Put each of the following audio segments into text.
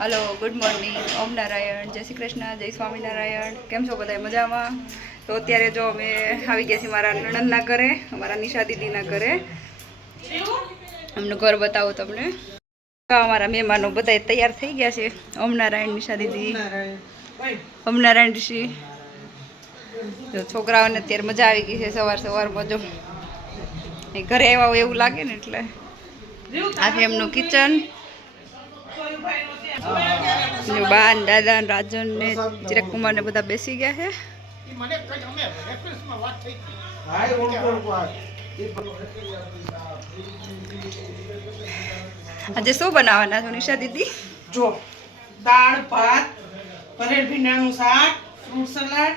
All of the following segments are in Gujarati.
Hello good morning Om Narayan, Jai Shri Krishna, જય સ્વામિનારાયણ કેમ છો બધા મજામાં? તો અત્યારે જો અમે આવી ગયા છીએ મારા નણંદના ઘરે, અમારા નિશા દીદીના ઘરે. એમનું ઘર બતાવું તમને. અમારા મહેમાનો બધા તૈયાર થઈ ગયા છે. ઓમ નારાયણ, નિશા દીદી. ઓમ નારાયણ ઋષિ. જો છોકરાઓને અત્યારે મજા આવી ગઈ છે સવાર સવારમાં જો. ઘરે આવ્યા હોય એવું લાગે ને એટલે. આ એમનું કિચન ને બા ને દાદા રાજન ને ચિરક કુમાર ને બધા બેસી ગયા છે આજે શું બનાવવાના છો નિશા દીદી? જો દાળ ભાત ભરેલ ભીંડાનું શાક ફ્રૂટ સલાડ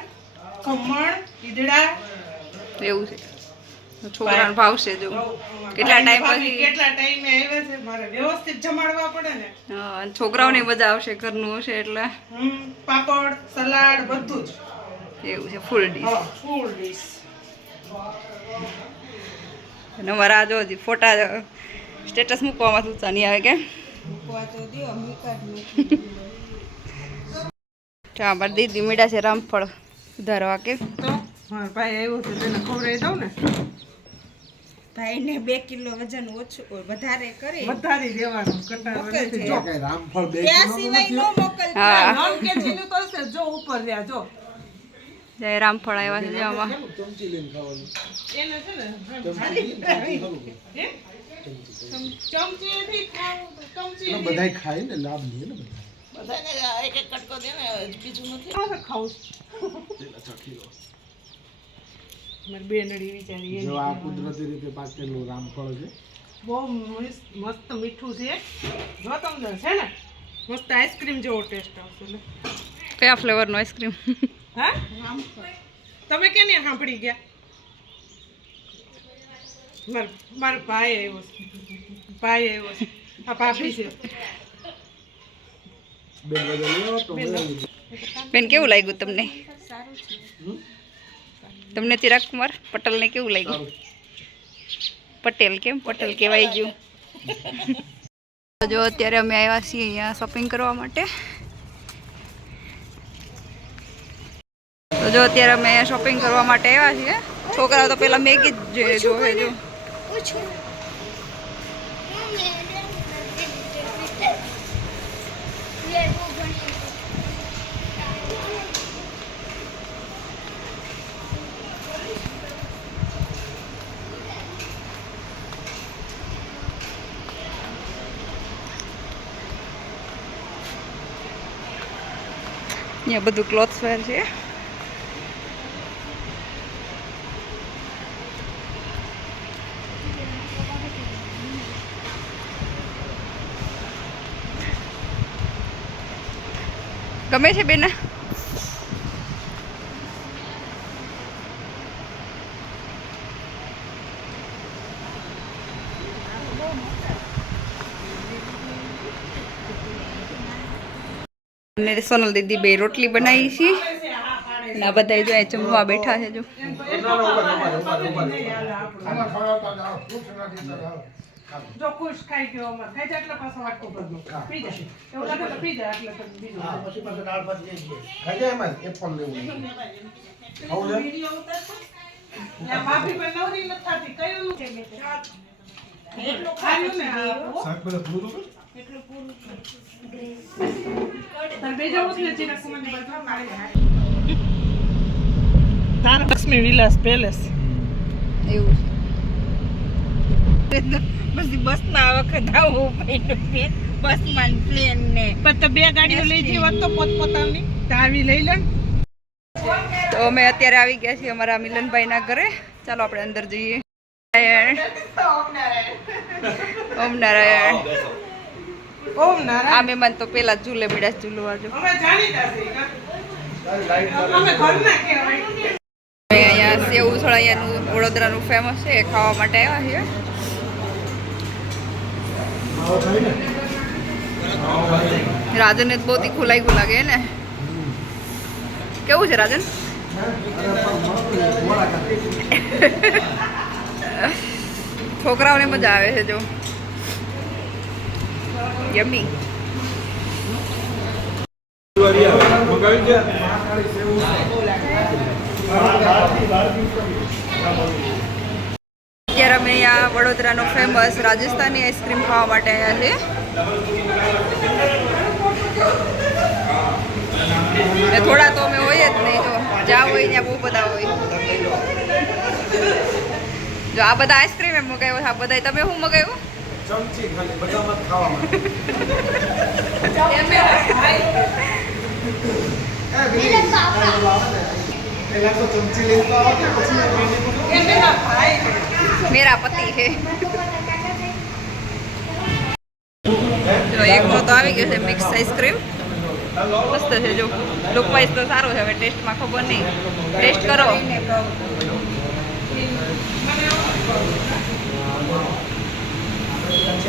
ખમણ ઈદડા. એવું છે. છોકરાને ભાવશે જો. કેટલા ટાઈમ પછી કેટલા ટાઈમે આવ્યા છે? મારે વ્યવસ્થિત જમાડવા પડે ને. હા, છોકરાઓને મજા આવશે ઘરનું હશે એટલે. હમ પાપડ સલાડ બધું જ. એવું છે ફૂલ ડીશ ફૂલ ડીશ અને અમારા જો હજી ફોટા સ્ટેટસ મૂકવામાં ઊંચા નહીં આવે કે તો અમારી દીદી મીડા છે રામફળ સુધારવા કે. તો? મારો ભાઈ આવ્યો છે તેને ખવડાવી દઉં ને. ભાઈને બે કિલો વજન ઓછું વધારે કરી. વધારી દેવાનું કંટાળો નથી. જો. ત્યાં સિવાય નો મોકલ હા. નવ કેજીનું તો જો ઉપર રહ્યા જો. જય રામફળ આવ્યા છે જો આમાં. એને છે ને હે? ચમચીએથી ખાવું તો બધાય ખાય ને લાભ લે ને બધાને એક એક કટકો દે ને બીજું નથી. ખાવું? બેનડી વિચારી જો આ કુદરતી રીતે પાકેલું રામફળ છે. બહુ મસ્ત મસ્ત મીઠું છે. જો તમને છે ને મસ્ત આઈસ્ક્રીમ જેવો ટેસ્ટ આવશે કયા ફ્લેવરનો આઈસ્ક્રીમ? હા? તમે કેને સાંભળી ગયા? માર મારો ભાઈ આવ્યો છે. ભાઈ આવ્યો છે. આ ભાભી છે. બેન કેવું લાગ્યું તમને? તમને ચિરાગ કુમાર પટેલને કેવું લાગ્યું? પટેલ કેમ? પટેલ કહેવાય ગયું જો અત્યારે અમે આવ્યા છીએ અહીંયા શોપિંગ કરવા માટે. તો જો અત્યારે અમે શોપિંગ કરવા માટે આવ્યા છીએ. છોકરાઓ તો પેલા મેગી જ જોવે જો. અહીંયા બધું ક્લોથ્સ વેર છે ગમે છે બેના અને સોનલ દીદી બે રોટલી બનાવી છે. અને આ બધા જો જમવા બેઠા છે જો. પણ નવરી નથી થતી. કયું? ને ને લક્ષ્મી વિલાસ પેલેસ. એવું પછી બસમાં આ વખત આવું પડ્યું બસ બસમાં પ્લેન ને. પણ તો બે ગાડીઓ લઈ જઈ હોત તો પોતપોતાની. તો આવી લઈ લે તો અમે અત્યારે આવી ગયા છીએ અમારા મિલનભાઈના ઘરે. ચાલો આપણે અંદર જઈએ. ઓમ નારાયણ. ઓમ નારાયણ આ મહેમાન તો પેલા ઝૂલે બીડા ઝૂલવા જો. અમે જાણીતા અહીંયા સેવ ઉછળ અહીંયાનું વડોદરાનું ફેમસ છે ખાવા માટે આવ્યા ને? રાજનને તો બહુ તીખું લાગ્યું લાગે ને. કેવું છે રાજન? છે. છોકરાઓને મજા આવે છે જો. યમી. અત્યારે અમે અહીંયા વડોદરાનો ફેમસ રાજસ્થાની આઈસ્ક્રીમ ખાવા માટે આવ્યા છે થોડા તો અમે હોય જ નહીં, જો જ્યાં હોય ત્યાં બહુ બધા હોય. જો આ બધા આઈસ્ક્રીમ એમ મગાવ્યો આ બધા તમે શું મગાવ્યું? ચમચી ખાલી બધામાં ખાવા માટે. મેરા પતિ છે એક તો તો આવી ગયો છે મિક્સ આઈસ્ક્રીમ. મસ્ત છે જો. લુક વાઇઝ તો સારું છે હવે ટેસ્ટમાં ખબર નહીં. ટેસ્ટ કરો.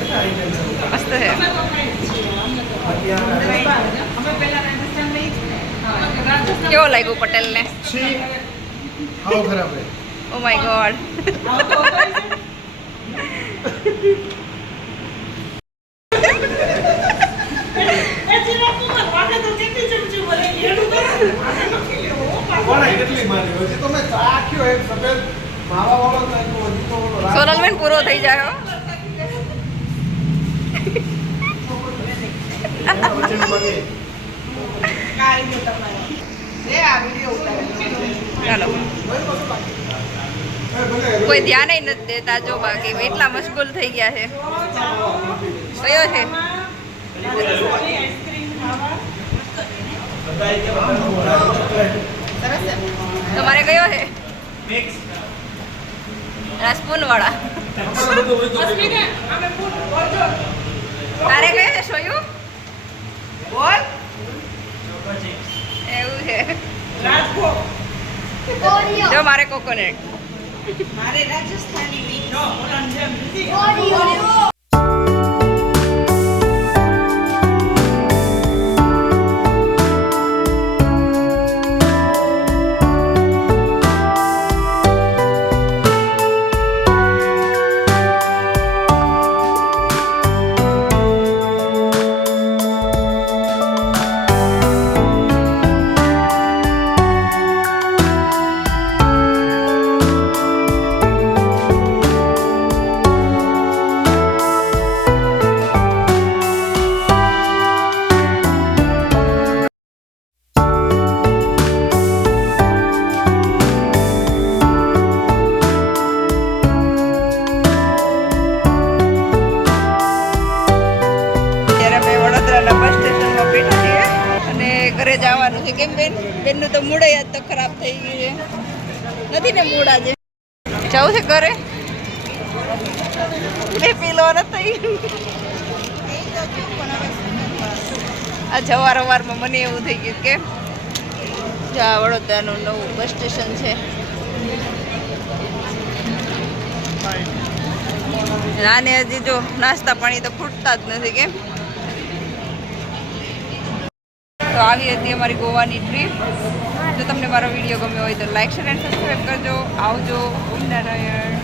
મસ્ત રાજસ્થાન કેવો લાગ્યું ખરાબ રે ઓ માય ગોડ કોણે પૂરો થઈ હજી તો મેં ચાખ્યો એક સફેદ માવા વાળો નાખ્યો હજી તો ઓલો રાત- સોનલબેન પૂરો થઈ જાય હો. વચન બને. ચાલો. કોઈ ધ્યાન નથી દેતા જો બાકી એટલા મશગુલ થઈ ગયા છે. કયો છે? તમારે કયો છે? રસપૂન વાળા તારે કયો છે સોયું? બોલ. એવું છે. રાજકોટ જો મારે કોકોનટ. મારે રાજસ્થાની મીઠ બેનનું તો ખરાબ થઈ ગયું છે. નથી ને મૂડ આજે? જવું છે ઘરે? બે પીલો નથી આ સવાર અવારમાં મને એવું થઈ ગયું કે જો વડોદરાનું નવું બસ સ્ટેશન છે. નાને હજી જો નાસ્તા પાણી તો ખૂટતા જ નથી કેમ? તો આવી હતી અમારી ગોવાની ટ્રીપ જો તમને મારો વીડિયો ગમ્યો હોય તો લાઈક શેર એન્ડ સબસ્ક્રાઈબ કરજો. આવજો. ઓમ નારાયણ